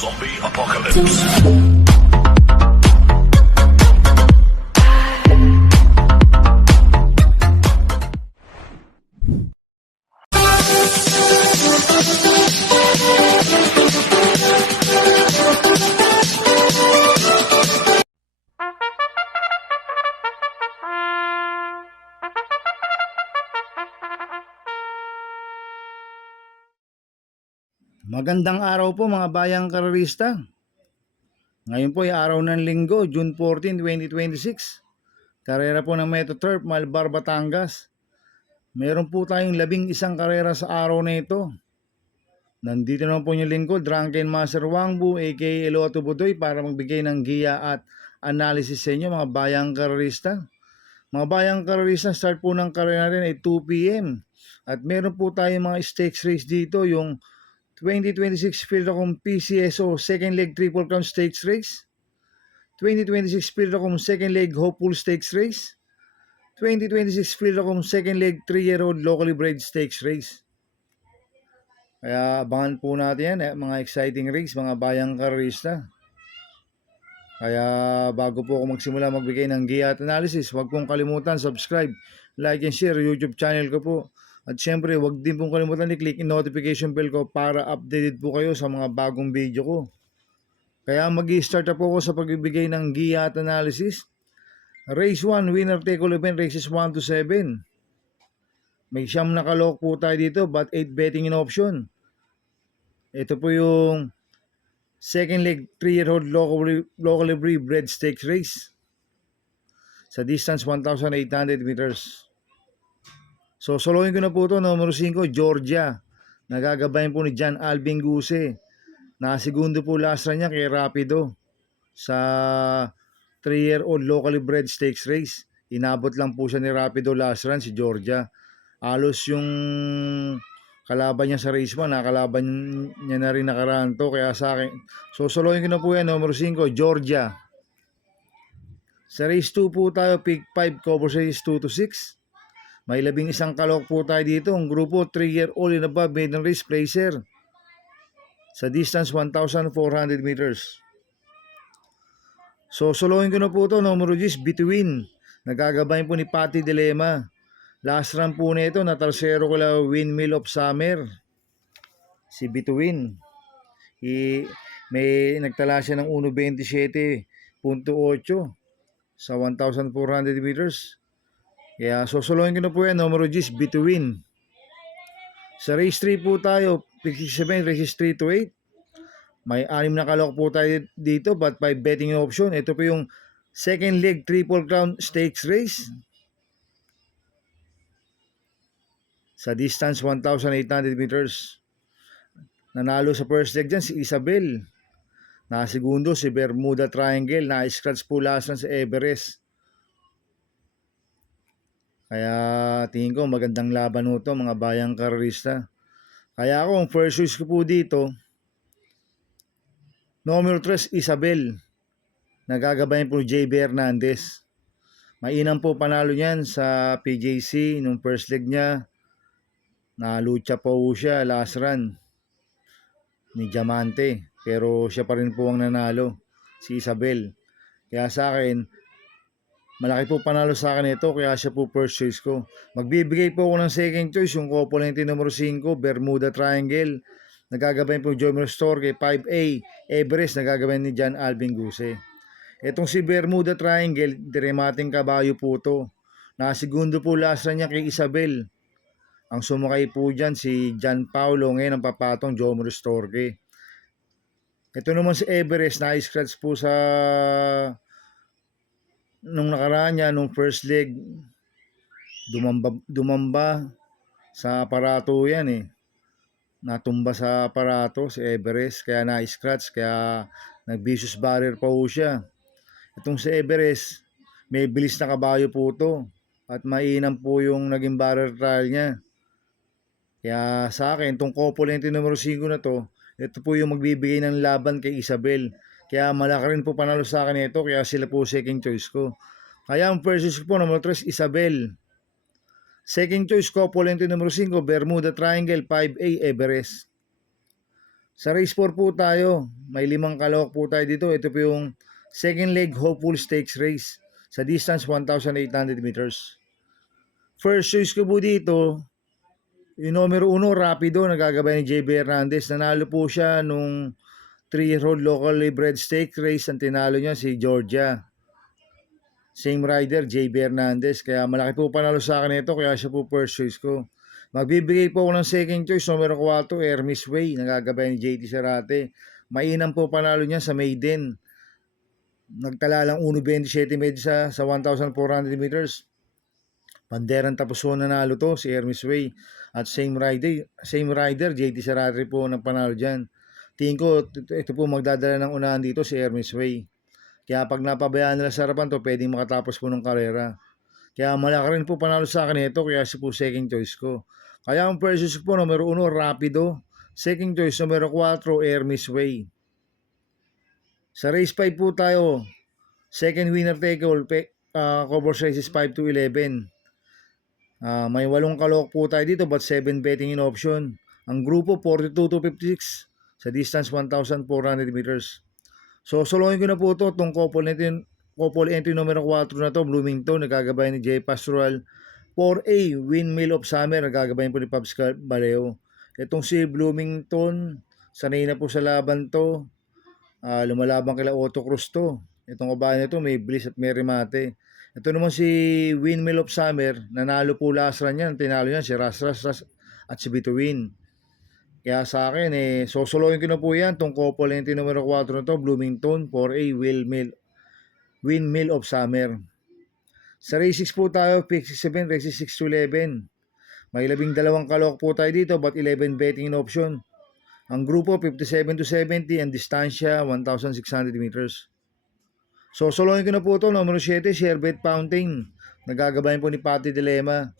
Zombie Apocalypse. Magandang araw po mga bayang karerista. Ngayon po ay araw ng linggo, June 14, 2026. Karera po ng Metro Turf, Malbar, Batangas. Meron po tayong 11 karera sa araw na ito. Nandito naman po yung lingkod, Drunken Master Wangbu, aka Eloto Budoy, para magbigay ng giya at analysis sa inyo mga bayang karerista. Mga bayang karerista, start po ng karera natin ay 2 p.m. At meron po tayong mga stakes race dito, yung 2026 Philrocom PCSO second leg triple crown stakes race, 2026 Philrocom second leg hopeful stakes race, 2026 Philrocom second leg 3-year-old locally bred stakes race. Kaya abangan po natin yan, mga exciting race, mga bayang karerista. Kaya bago po ako magsimula magbigay ng giya at analysis, huwag pong kalimutan subscribe, like and share YouTube channel ko po. At syempre, huwag din pong kalimutan i-click yung notification bell ko para updated po kayo sa mga bagong video ko. Kaya mag-i-start na po ako sa pagbibigay ng giya at analysis. Race 1, winner take all event, races 1 to 7. May siyam na kalok po tayo dito, but 8 betting in option. Ito po yung second leg 3-year-old locally bred stakes race. Sa distance 1,800 meters. So, solohin ko na po ito, numero 5, Georgia. Nagagabayan po ni John Alvin Guse. Nakasegundo po last run niya kay Rapido sa 3-year-old locally bred stakes race. Inabot lang po siya ni Rapido last run, si Georgia. Alos yung kalaban niya sa race 1, nakalaban niya na rin nakaraan to. Kaya sa akin, so solohin ko na po yan, numero 5, Georgia. Sa race 2 po tayo, pick 5, cover race 2 to 6. May 11 kalok po tayo dito. Ang grupo 3-year-old and above maiden race placer. Sa distance 1,400 meters. So solohin ko na po ito. Numero 10, Between. Nagagabayan po ni Patty Dilema. Last run po na ito. Natarsero ko lang Windmill of Summer. Si Between. May nagtala siya ng 1.27.8 sa 1,400 meters. Kaya susuluhin ko na po yan, numero 10, Between. Sa race 3 po tayo, 57, races 3 to 8. May 6 na kalok po tayo dito, but 5 betting option. Ito po yung second leg triple crown stakes race. Sa distance 1,800 meters. Nanalo sa first leg dyan si Isabel. Nakasegundo si Bermuda Triangle. Na-scratch po last sa Everest. Kaya tingin ko magandang laban ito mga bayang karerista. Kaya ako ang first choice ko po dito, numero 3, Isabel. Nagagabayan po JB Hernandez. Mainam po panalo niyan sa PJC nung first leg niya. Nalucha po siya last run ni Diamante. Pero siya pa rin po ang nanalo, si Isabel. Kaya sa akin, malaki po panalo sa akin ito, kaya siya po first choice ko. Magbibigay po ako ng second choice, yung couple numero 5, Bermuda Triangle. Nagagabayan po Jomer Store kay 5A, Everest, nagagabayan ni John Alvin Guse. Itong si Bermuda Triangle, diremating kabayo po to. Nakasegundo po last run niya kay Isabel. Ang sumakay po dyan si John Paulo, ngayon ang papatong Jomer Store. Ito naman si Everest, na-scratch po sa nung nakaraan niya, nung first leg, dumamba sa aparato yan Natumba sa aparato si Everest, kaya na-scratch, kaya nag-vicious barrier pa po siya. Itong si Everest, may bilis na kabayo po to, at mainam po yung naging barrier trial niya. Kaya sa akin, itong couple numero 5 na to, ito po yung magbibigay ng laban kay Isabel. Kaya malaki rin po panalo sa akin ito, kaya sila po second choice ko. Kaya ang first choice ko po, numero 3, Isabel. Second choice ko, Polente numero 5, Bermuda Triangle, 5A, Everest. Sa race 4 po tayo, may 5 kalawak po tayo dito. Ito po yung second leg Hopeful Stakes race sa distance 1,800 meters. First choice ko po dito, yung numero 1, Rapido, nagagabay ni JB Hernandez. Nanalo po siya nung 3-year-old locally bred stake race. Ang tinalo niya si Georgia. Same rider, JB Hernandez. Kaya malaki po panalo sa akin ito, kaya siya po first choice ko. Magbibigay po ako ng second choice, numero 4, Hermes Way, nagagabay ni JT Serate. Mainam po panalo niya sa maiden. Nagtala lang 1.27 medya sa 1,400 meters. Panderang tapos po nanalo to, si Hermes Way. At same rider, JT Serate po ng panalo dyan. Tingin ko, ito po magdadala ng unahan dito, si Hermes Way. Kaya pag napabayaan nila sa harapan to, pwedeng makatapos po ng karera. Kaya malaki rin po panalo sa akin ito, kaya siya po second choice ko. Kaya ang first choice po, numero 1, Rapido. Second choice, numero 4, Hermes Way. Sa race 5 po tayo, second winner take all, cover races 5 to 11. May 8 kalok po tayo dito, but 7 betting in option. Ang grupo, 42 to 56 sa distance 1,400 meters. So, solohin ko na po ito, itong couple entry numero 4 na to, Bloomington, nagagabay ni J. Pastoral. 4A, Windmill of Summer, nagagabay po ni Pabs Baleo. Itong si Bloomington, sanay na po sa laban to. Lumalaban kila Otto Cruz to. Itong kabayan nito may bliss at may remate. Ito naman si Windmill of Summer, nanalo po last run yan. Tinalo yan si Ras at si Bituin. Kaya sa akin, sosoloyin ko na po yan. Itong couple entry numero 4 na to, Bloomington, 4A, Windmill of Summer. Sa race 6 po tayo, pick 7, races 6 to 11. May 12 kalok po tayo dito, but 11 betting in option. Ang grupo, 57 to 70, ang distansya, 1,600 meters. So, solohin ko na po ito, numero 7, Sherbet Fountain. Nagagabayan po ni Patty Dilema.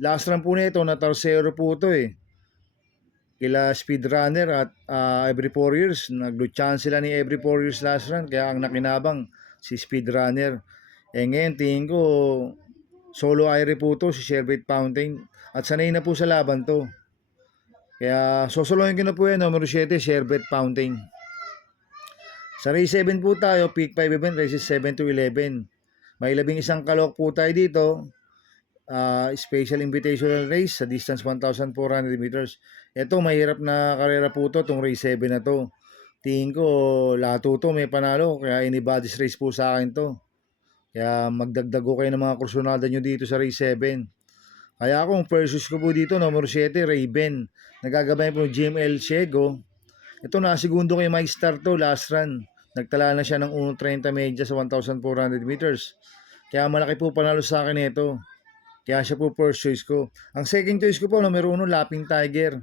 Last run po nito, na Tarsero po ito Kila Speedrunner at Every 4 years. Nag-chance sila ni Every 4 years last run, kaya ang nakinabang si Speedrunner. Ngayon, tingin ko, solo aire po to, si Sherbet Fountain. At sanay na po sa laban to. Kaya, sosolohin ko na po yan, numero 7, Sherbet Fountain. Sa race 7 po tayo, pick 5 event, races 7 to 11. May 11 kalok po tayo dito. Special invitational race sa distance 1,400 meters. Ito, mahirap na karera po to, itong race 7 na to. Tingin ko, lahat to may panalo, kaya anybody's race po sa akin to. Kaya magdagdag ko kayo ng mga kursunada nyo dito sa race 7. Kaya akong first choice ko po dito, numero 7, Raven. Nagagabay po Jim L. Ciego. Ito na, segundo kay Mike Star to, last run. Nagtala na siya ng 1.30 medya sa 1,400 meters. Kaya malaki po panalo sa akin ito. Kaya siya po first choice ko. Ang second choice ko po, numero 1, Lapping Tiger.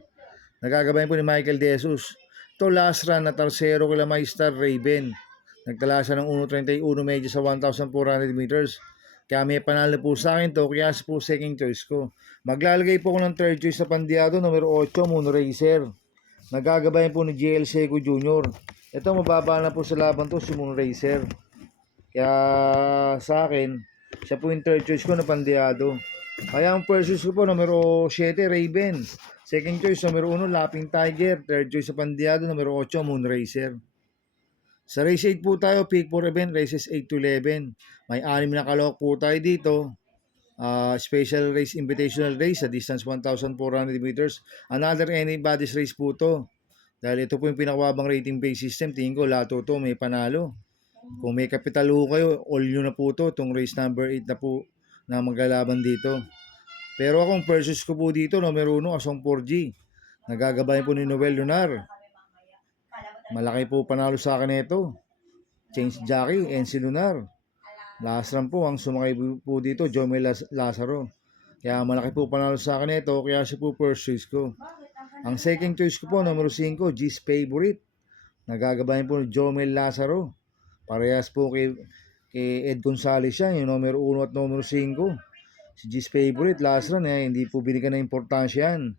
Nagagabay po ni Michael De Jesus. Ito last run na Tarsero kila Mike Star, Raven. Nagtala siya ng 1.31 medya sa 1,400 meters. Kaya may panalo po sa akin to, kaya siya po second choice ko. Maglalagay po ako ng third choice sa pandiado, numero 8, Moonracer. Nagagabayan po ni JL Seco Jr. Ito, mababa na po sa laban to, si Moonracer. Kaya sa akin, siya po yung third choice ko na pandiado. Kaya ang first choice ko po, numero 7, Raven. Second choice, numero 1, Lapping Tiger. Third choice sa pandiado, numero 8, Moonracer. Sa race 8 po tayo, pick 4 event, races 8 to 11. May 6 na kalok po tayo dito. Special race, invitational race sa distance 1,400 meters. Another anybody's race po to. Dahil ito po yung pinakababang rating based system. Tingin ko lahat to may panalo. Kung may capital ho kayo, all nyo na po to. Itong race number 8 na po na maglalaban dito. Pero akong purchase ko po dito, numero 1, Asong 4G. Nagagabayan po ni Noel Lunar. Malaki po panalo sa akin ito. Change jockey, NC Lunar. Last run po, ang sumakay po dito, Jomel Lazaro. Kaya malaki po panalo sa akin ito, kaya siya po first choice ko. Ang second choice ko po, numero 5, G's Favorite. Nagagabayan po ni Jomel Lazaro. Parehas po kay Ed Gonzalez yan, yung numero 1 at numero 5. Si G's Favorite, last run, hindi po binigyan ng importansya yan.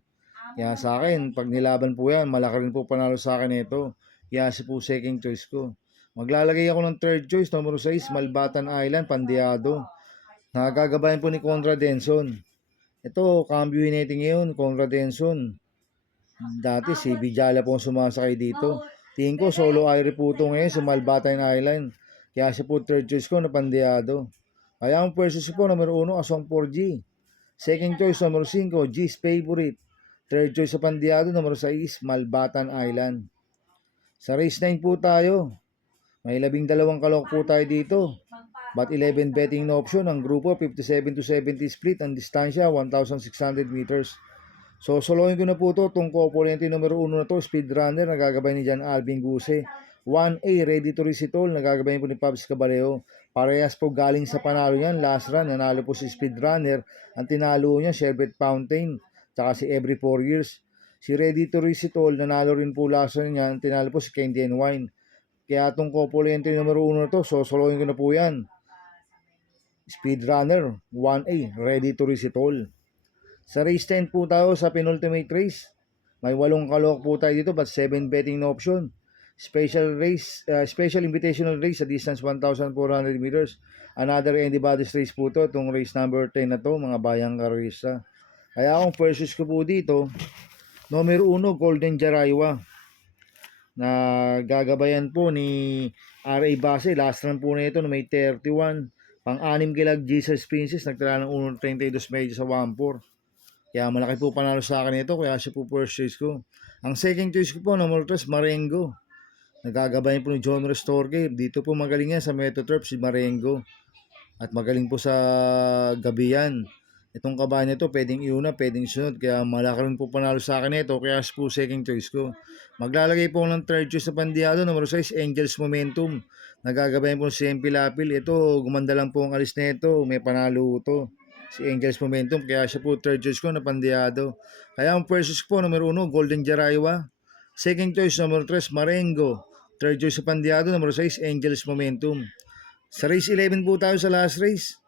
Kaya sa akin, pag nilaban po yan, malaki rin po panalo sa akin ito. Kaya siya po second choice ko. Maglalagay ako ng third choice, numero 6, Malbatan Island, Pandiado. Nakagagabayan po ni Conrad Denson. Ito, cambio natin ngayon, Conrad Denson. Dati si Bijala po ang sumasakay dito. Tingin ko solo Irie po ito ngayon sa Malbatayan Island. Kaya siya po third choice ko na Pandeado. Kaya ang first choice ko numero 1, Asong 4G. Second choice numero 5, G's Favorite. Third choice sa Pandeado numero 6, Malbatan Island. Sa race 9 po tayo. May 12 kalok po tayo dito. But 11 betting na option. Ang grupo 57 to 70 split. Ang distansya 1,600 meters. So solohin ko na po ito. Itong componente numero 1 na to, Speed Runner. Nagagabay ni Jan Alvin Guse. 1A Ready to Recitol. Nagagabay po ni Pabs Caballeo. Parehas po galing sa panalo niyan. Last run nanalo po si Speed Runner. Ang tinalo niya Sherbet Fountain. Tsaka si Every 4 Years. Si Ready to Recitol nanalo rin po last run niya. Ang tinalo po si Candy and Wine. Kaya itong componente numero 1 na to, so solohin ko na po yan. Speed Runner 1A Ready to Recitol. Sa race 10 po tayo sa penultimate race. May 8 kalok po tayo dito but 7 betting na option. Special invitational race sa distance 1,400 meters. Another anybody's race po to. Itong race number 10 na to, mga bayang karista. Kaya akong first choice ko po dito, numero 1, Golden Jaraywa. Na gagabayan po ni R.A. Base. Last run po na ito na may 31. Pang-anim kilag Jesus Princess. Nagtala ng 1.32 medyo sa 1.4. Kaya malaki po panalo sa akin ito. Kaya siya po first choice ko. Ang second choice ko po, number 3, Marengo. Nagagabayan po ni John Restorge. Dito po magaling yan sa Metoturf si Marengo. At magaling po sa gabi yan. Itong kabahan nito, pwedeng iuna, pwedeng sunod. Kaya malaki rin po panalo sa akin ito. Kaya siya po second choice ko. Maglalagay po ng third choice sa Pandeado. Number 6, Angels Momentum. Nagagabayan po si MP Lapil. Ito, gumanda lang po ang alis na ito. May panalo ito. Si Angels Momentum. Kaya siya po third choice ko na Pandeado. Kaya ang first choice po, number 1, Golden Jaraywa. Second choice, number 3, Marengo. Third choice sa Pandeado, number 6, Angels Momentum. Sa race 11 po tayo sa last race.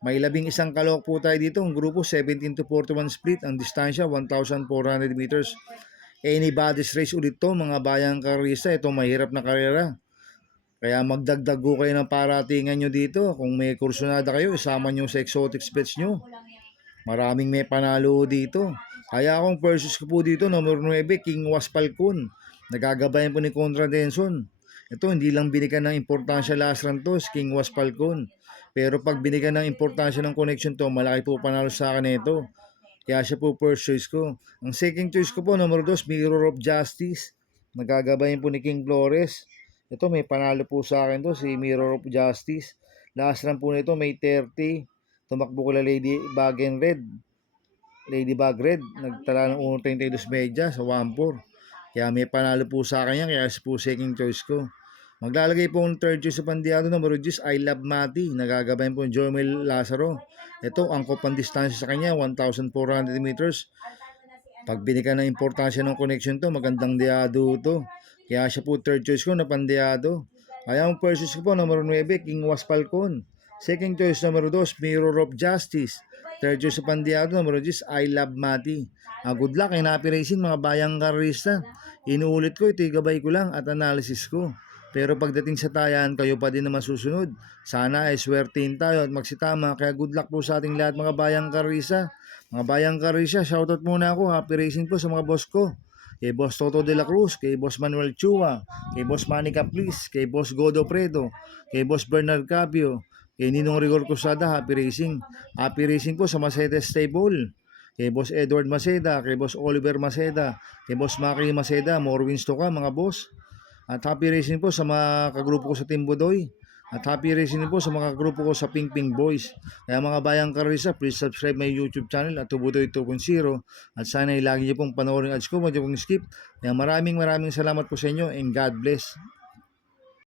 May 11 kalok po tayo dito. Ang grupo 17 to 41 split. Ang distansya 1,400 meters. Anybody's race ulit to mga bayang karista. Ito mahirap na karera. Kaya magdagdag ko kayo ng paratingan nyo dito. Kung may kursunada kayo, isama nyo sa exotic bets nyo. Maraming may panalo dito. Kaya akong purchase ko po dito, number 9, King Was Falcon. Nagagabayan po ni Contra Denson. Ito, hindi lang binigyan ng importansya last run to, King Was Falcon. Pero pag binigyan ng importansya ng connection to, malaki po panalo sa akin ito. Kaya siya po first choice ko. Ang second choice ko po, number 2, Mirror of Justice. Nagagabayan po ni King Flores. Ito, may panalo po sa akin to, si Mirror of Justice. Last run po nito, may 30. Tumakbo ko la Ladybug Red. Ladybug Red. Nagtala ng 1.32 medya sa 1.4. Kaya may panalo po sa akin yan. Kaya siya po second choice ko. Maglalagay po ng third choice sa Pandeado, numero 10, I Love Mati. Nagagabayan po ni Jormel Lazaro. Ito, angkop ang distansya sa kanya, 1,400 meters. Pag binigyan ng importansya ng connection to, magandang diado to. Kaya siya po third choice ko na Pandeado. Kaya ang first choice ko po, numero 9, King Was Falcon. Second choice, numero 2, Mirror of Justice. Third choice sa Pandeado, numero 10, I Love Mati. Good luck and happy racing mga bayang karista. Inuulit ko, ito gabay ko lang at analysis ko. Pero pagdating sa tayan, kayo pa din naman susunod. Sana ay swertein tayo at magsitama. Kaya good luck po sa ating lahat mga bayang karisa. Mga bayang karisa, shoutout muna ako. Happy racing po sa mga boss ko. Kay Boss Toto de la Cruz, kay Boss Manuel Chua, kay Boss Manny Caplis, kay Boss Godo Predo, kay Boss Bernard Capio, kay Ninong Rigor Cruzada, happy racing. Happy racing po sa Maceda Stable. Kay Boss Edward Maceda, kay Boss Oliver Maceda, kay Boss Maki Maceda, more wins to ka mga boss. At happy racing po sa mga kagrupo ko sa Team Budoy. At happy racing po sa mga kagrupo ko sa Ping Ping Boys. Kaya mga bayang karisa, please subscribe my YouTube channel at Budoy 2.0. At sana ay lagi niyo pong panoorin ads ko, huwag niyo pong skip. Kaya maraming salamat po sa inyo and God bless.